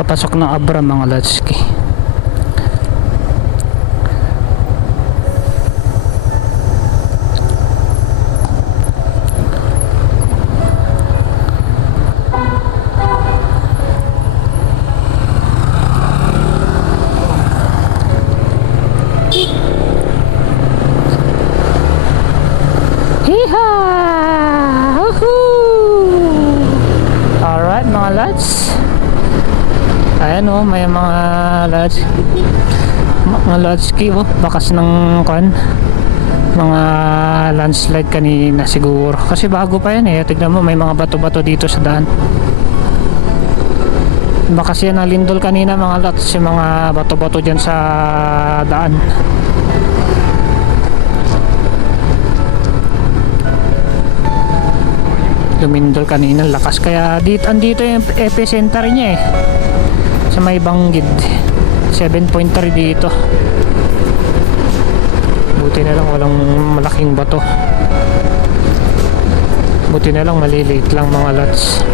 papasok ng Abra mga Latski. Alright mga lads, ayan o, may mga latski o, bakas ng kwan, mga landslide kanina siguro, kasi bago pa yan eh. Tignan mo, may mga bato-bato dito sa daan. Bakas yan ang lindol kanina mga lads, yung mga bato-bato dyan sa daan. Lumindol kanina, lakas, kaya andito yung epicenter niya eh, sa may Banggid. 7.3 dito. Buti na lang walang malaking bato, buti na lang maliliit lang mga lots.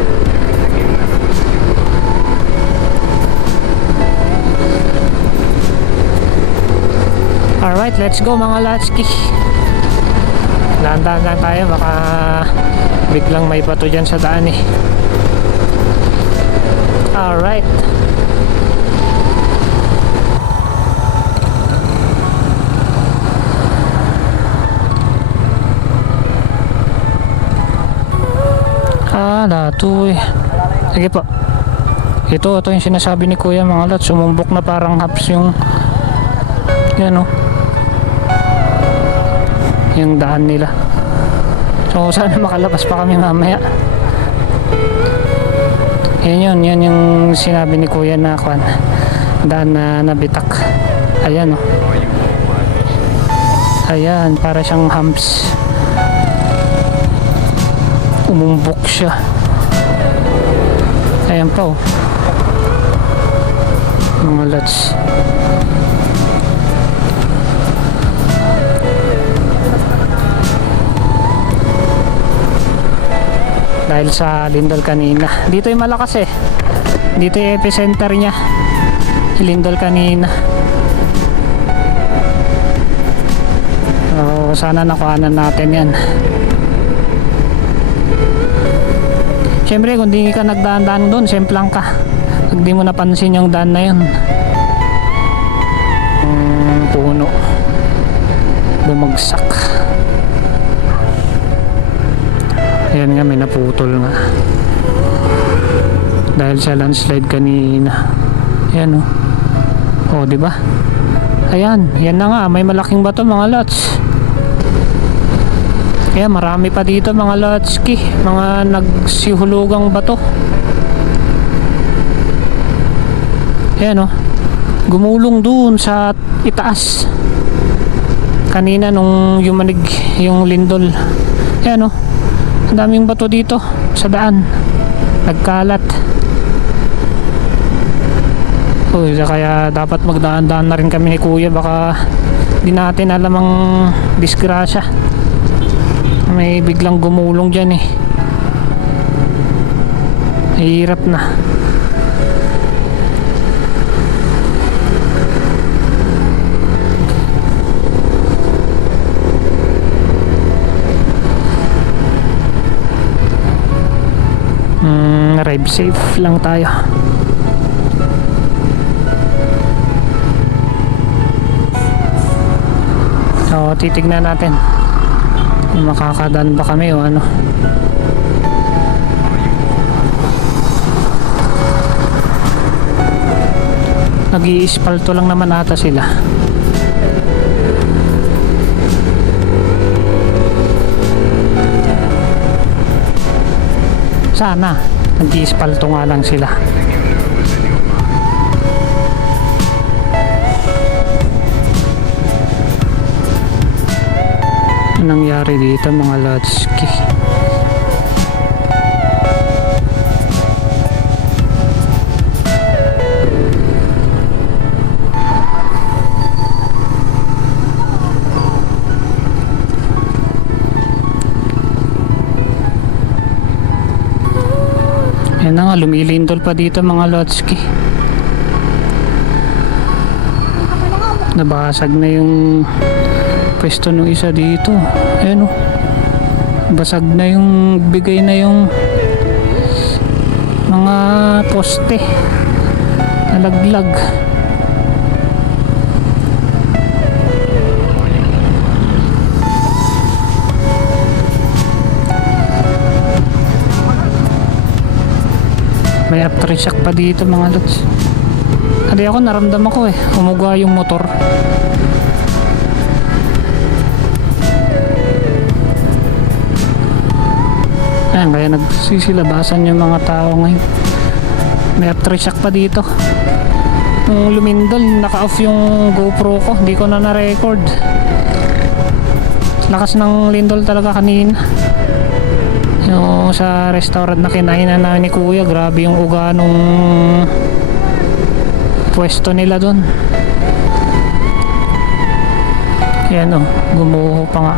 Alright, let's go mga Latski. Dahan-dahan lang tayo, baka biglang may bato dyan sa daan eh. Alright, datoy. Sige po, ito yung sinasabi ni kuya mga lots, sumumbok na parang haps yung yan o, yung daan nila. So sana makalabas pa kami mamaya. Yan yung sinabi ni kuya na kwan, daan na nabitak. Ayan o, ayan, para siyang humps, umumbok siya. Ayan pa o mga lots. Dahil sa lindol kanina, dito yung malakas eh, dito yung epicenter nya, lindol kanina. So sana nakuhanan natin yan. Siyempre kung di ka nagdaan-daan doon, semplang ka, pag di mo napansin yung daan na yun, puno bumagsak. Ayan nga, may naputol nga dahil sa landslide kanina. Ayan o, diba? Ayan, yan na nga, may malaking bato mga lots. Kaya marami pa dito mga Latski, mga nagsihulugang bato. Ayan o, gumulong dun sa itaas kanina nung yumanig yung lindol. Ayan o, ang daming bato dito sa daan, nagkalat. Uy, kaya dapat magdaan-daan na rin kami ni kuya, baka di natin alam ang disgrasya, may biglang gumulong dyan eh. Hirap na. Drive safe lang tayo. So titignan natin makakadaan ba kami o ano. Nag-iispalto lang naman ata sila. Sana nag-iispalto nga lang sila. Nangyari dito mga Latski? Ayan na nga, lumilindol pa dito mga Lotski. Nabasag na yung pwesto ng isa dito. Ayan o, basag na yung, bigay na yung mga poste, nalaglag. May aftershock pa dito mga lods. Hindi ako, naramdaman ko umuga yung motor. Ayan, kaya nagsisilabasan yung mga tao ngayon. May aftershock pa dito. Nung lumindol, naka-off yung GoPro ko, hindi ko na record. Lakas ng lindol talaga kanina. Yung sa restaurant na kinainan namin ni Kuya, grabe yung uga nung pwesto nila doon. Yan o, gumuho pa nga.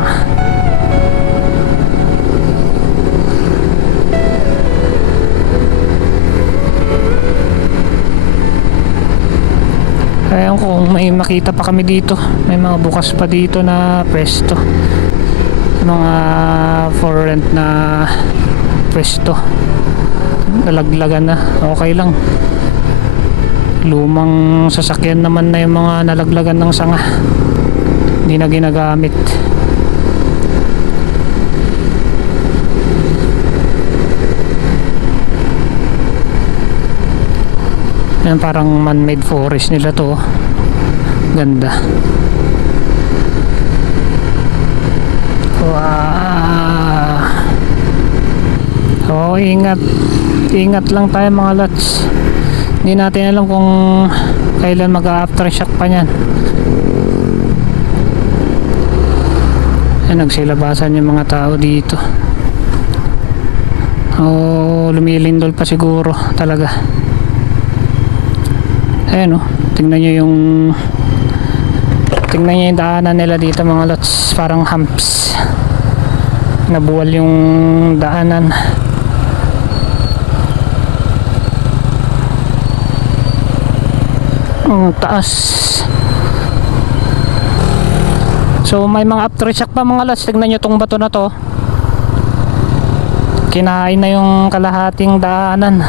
Ayan, kung may makita pa kami dito, may mga bukas pa dito na pwesto, mga for rent na pwesto, nalaglagan na. Okay lang, lumang sasakyan naman na yung mga nalaglagan ng sanga, hindi na ginagamit. Yan, parang man-made forest nila to. Ganda. Wow. So ingat lang tayo mga lots. Hindi natin alam kung kailan mag-aftershock pa niyan. Ayan, nagsilabasan yung mga tao dito. Lumilindol pa siguro talaga. Ayan tingnan nyo yung daanan nila dito mga lots, parang humps, nabuwal yung daanan. Ang taas. So may mga aftershock pa mga lots. Tingnan nyo tong bato na to, kinain na yung kalahating daanan.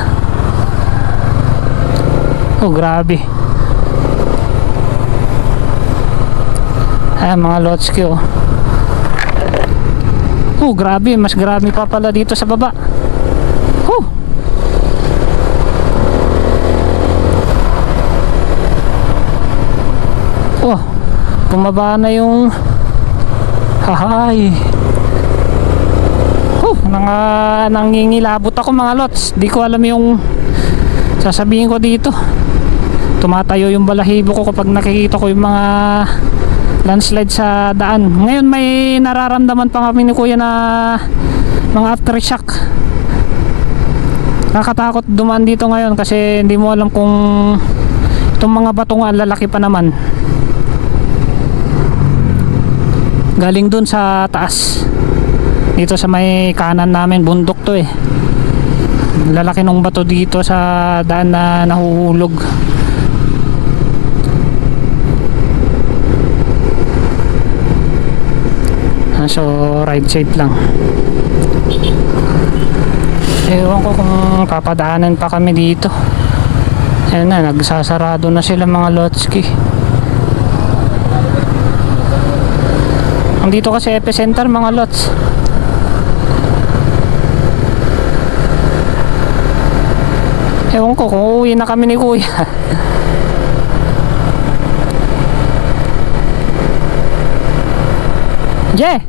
Oh, grabe. Ayan mga Lotski oh, grabe. Mas grabe pa pala dito sa baba. Oh, bumaba na yung hahay. Nangingilabot ako mga lots. Di ko alam yung sasabihin ko dito. Tumatayo yung balahibo ko kapag nakikita ko yung mga landslide sa daan. Ngayon may nararamdaman pa kami ni Kuya na mga aftershock. Nakatakot dumaan dito ngayon kasi hindi mo alam kung itong mga bato nga lalaki pa naman. Galing dun sa taas. Dito sa may kanan namin, bundok to lalaki ng bato dito sa daan na nahuhulog. So right side lang. Ewan ko kung papadaanan pa kami dito. Ayan na, nagsasarado na sila mga Lotski. Andito kasi epicenter mga lots. Ewan ko kung uuwi na kami ni Kuya. Je!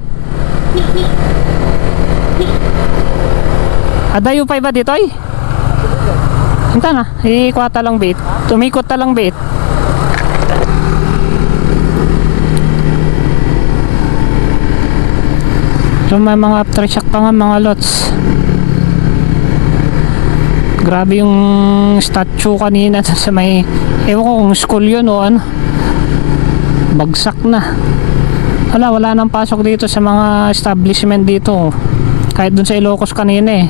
Adayo pa ba dito ay? Hinta na, ikwata lang bait. Tumikot ta lang bait. So may mga aftershock pa nga mga lots. Grabe yung statue kanina sa may, ewan ko kung school yun o ano, bagsak na. Wala nang pasok dito sa mga establishment dito, kahit dun sa Ilocos kanina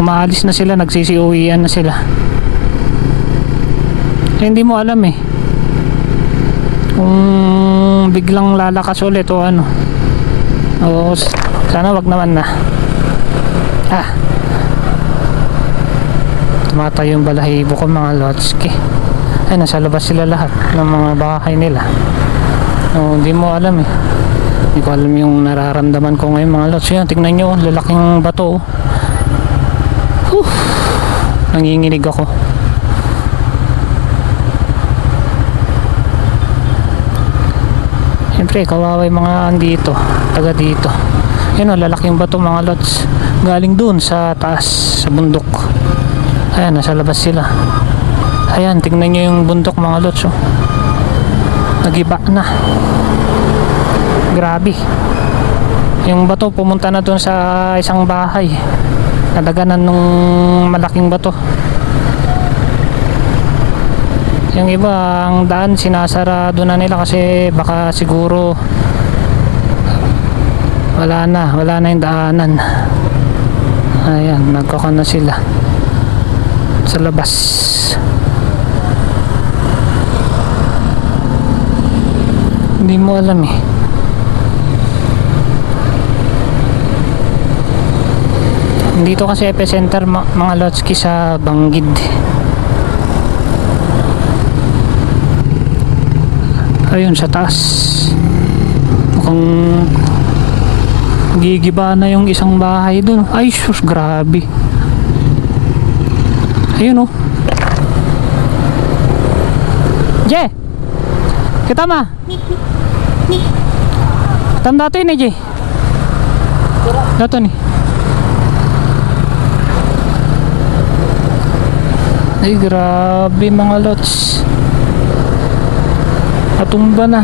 umaalis na sila, nagsisiuwian na sila. Eh, hindi mo alam eh kung biglang lalakas ulit o ano. Oo, sana wag naman na. Tumatayo yung balahibo ko mga lotski. Ay, nasa labas sila lahat ng mga bahay nila. Hindi mo alam eh. Hindi ko alam yung nararamdaman ko ngayon mga lots. Yan, tignan nyo, lalaking bato. Nanginginig ako. Siyempre, kawawa yung mga andito, taga dito. Yan o, lalaking bato mga lots. Galing dun sa taas, sa bundok. Ayan, nasa labas sila. Ayan, tignan nyo yung bundok mga lots. Nagiba na. Grabe. Yung bato pumunta na dun sa isang bahay. Nadaganan nung malaking bato. Yung iba, ang daan sinasarado na nila kasi baka siguro wala na yung daanan. Ayan, nagkaka na sila sa labas. Hindi mo alam eh. Dito kasi epicenter mga lotski sa Banggid. Ayun sa taas. Mukhang gigiba na yung isang bahay dun. Ay sus, grabe. Ayun oh. Je, kita ma. Tam dato ini je. Dato nih. Ay grabe mga lots. Natumba na.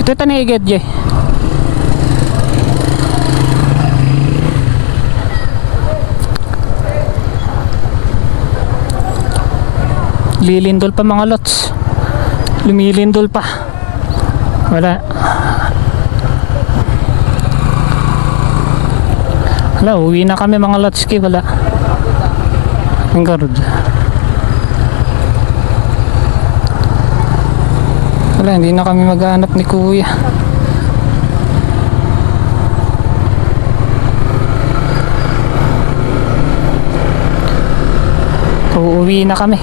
Ito tanigid je. Lilindol pa mga lots. Lumilindol pa. Wala. Uwi na kami mga lotski. Wala. Ang garod. Wala, hindi na kami maghanap ni kuya. Uuwi na kami.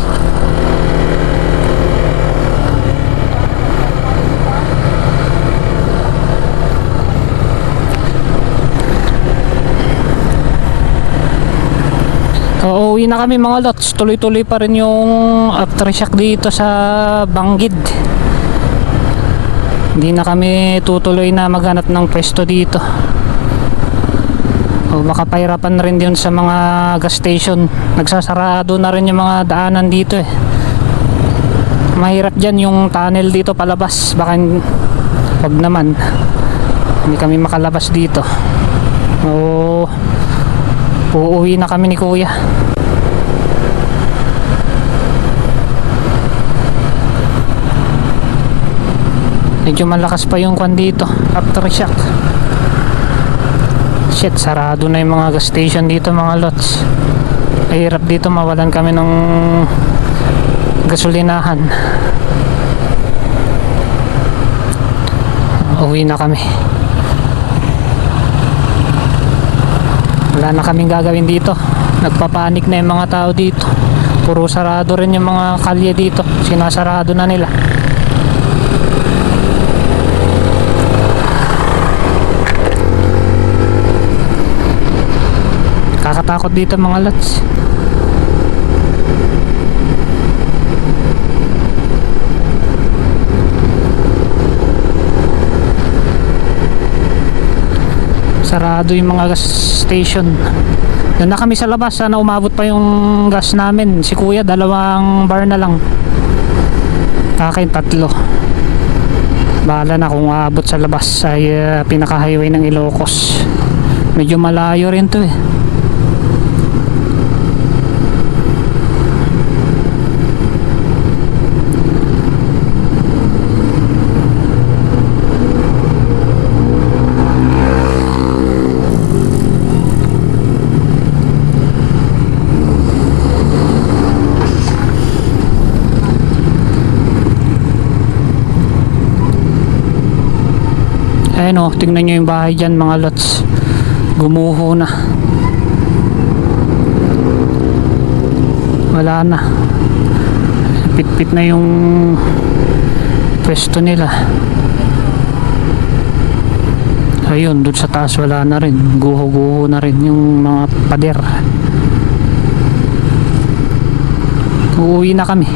Uuwi na kami mga lots. Tuloy-tuloy pa rin yung aftershock dito sa Banggid. Hindi na kami tutuloy na maghanap ng pwesto dito. O makapahirapan na rin din sa mga gas station. Nagsasarado na rin yung mga daanan dito eh. Mahirap dyan yung tunnel dito palabas. Baka wag naman, hindi kami makalabas dito. O uuwi na kami ni kuya. Medyo malakas pa yung kwan dito, aftershock. Shit, sarado na yung mga gas station dito mga lots. Mahirap dito, mawalan kami ng gasolinahan. Uwi na kami. Wala na kaming gagawin dito. Nagpapanik na yung mga tao dito. Puro sarado rin yung mga kalye dito. Sinasarado na nila. Kakatakot dito mga lots. Sarado yung mga gas station. Doon na kami sa labas. Sana umabot pa yung gas namin. Si kuya 2 bar na lang. Akin 3. Bahala na kung aabot sa labas ay pinaka highway ng Ilocos. Medyo malayo rin to eh. Ayan o, tingnan nyo yung bahay dyan mga lots. Gumuho na. Wala na. Pit-pit na yung pwesto nila. Ayun, doon sa taas wala na rin. Guho-guho na rin yung mga pader. Uuwi na kami.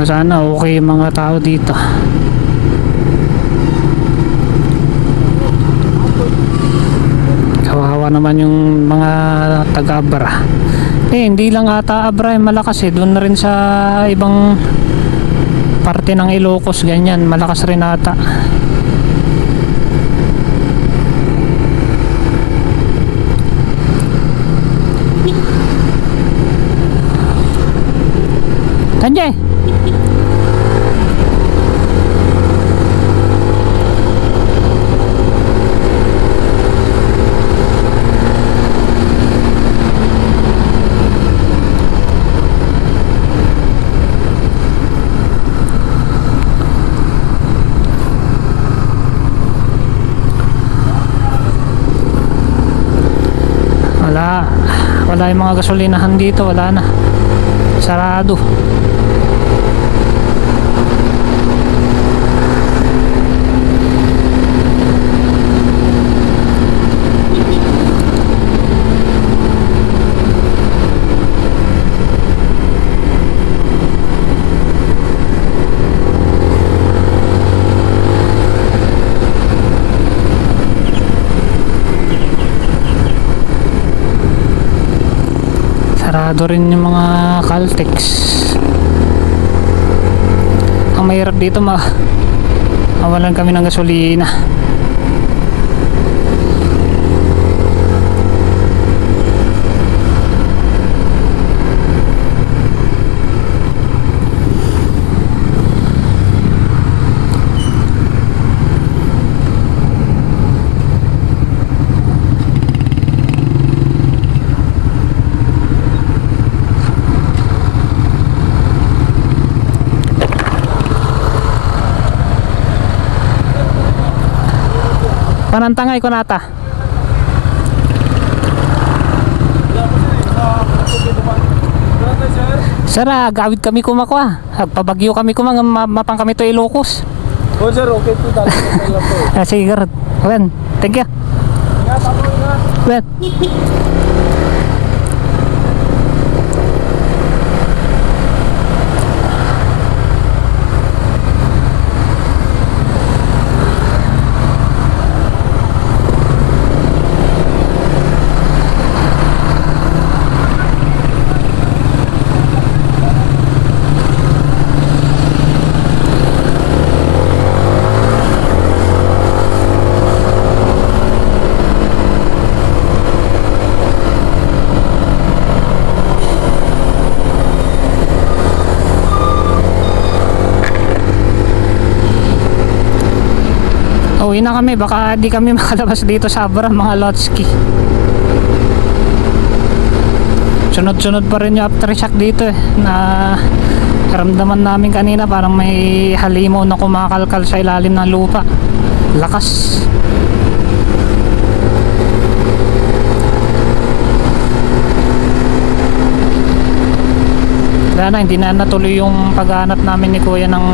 Sana okay yung mga tao dito. Kawawa naman yung mga taga-Abra. Hindi lang ata Abra yung malakas doon na rin sa ibang parte ng Ilocos ganyan, malakas rin ata. Tanjay! Wala yung mga gasolinahan dito, wala na, sarado. Sarado rin yung mga Caltex. Ang mahirap dito mawalan kami ng gasolina. Panantangay ko nata. Sir, gawid kami kumakwa. Pabagyo kami kumang mapang kami to Ilocos. Oh sir, okay po dali po. Sige, well, thank you. Ingat ako, ingat. Well. Uwi na kami, baka di kami makalabas dito sa Abra mga Lotski. Sunod-sunod pa rin yung aftershock dito na karamdaman namin kanina, parang may halimaw na kumakalkal sa ilalim ng lupa. Lakas. Kaya na, hindi na natuloy yung paghanap namin ni Kuya ng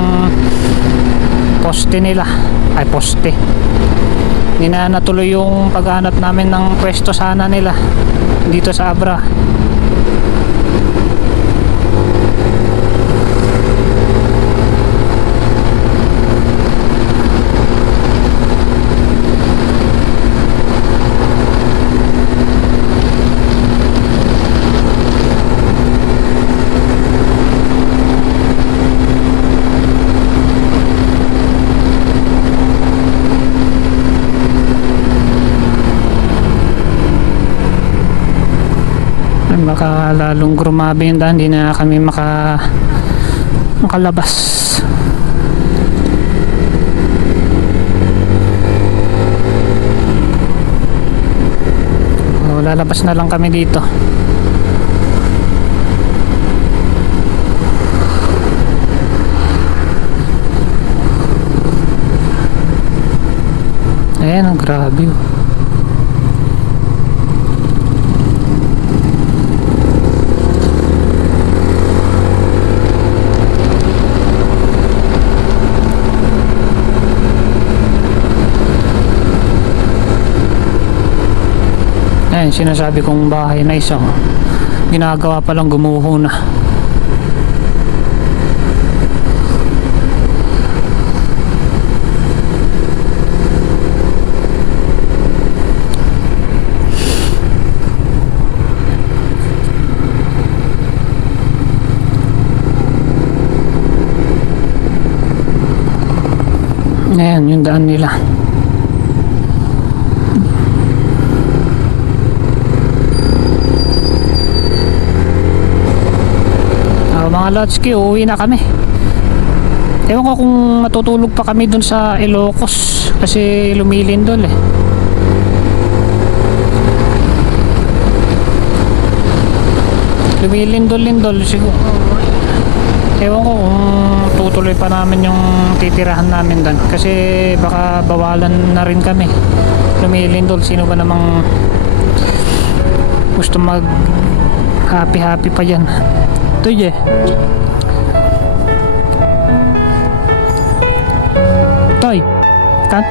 poste nila. Ay, poste. Hindi na natuloy yung paghanap namin ng pwesto sana nila dito sa Abra. Baka lalong grumabe yung daan, hindi na kami makalabas. Lalabas na lang kami dito. Ayan, ang grabe. Ayan, sinasabi kong bahay na isang ginagawa palang gumuho na. Ayan, yung daan nila. Mga Lotski, uuwi na kami. Ewan ko kung matutulog pa kami dun sa Ilocos kasi lumilindol eh. Lumilindol-lindol siguro. Ewan ko kung tutuloy pa namin yung titirahan namin dun kasi baka bawalan na rin kami. Lumilindol, sino ba namang gusto mag happy pa yan? Ito ye. Toy, kat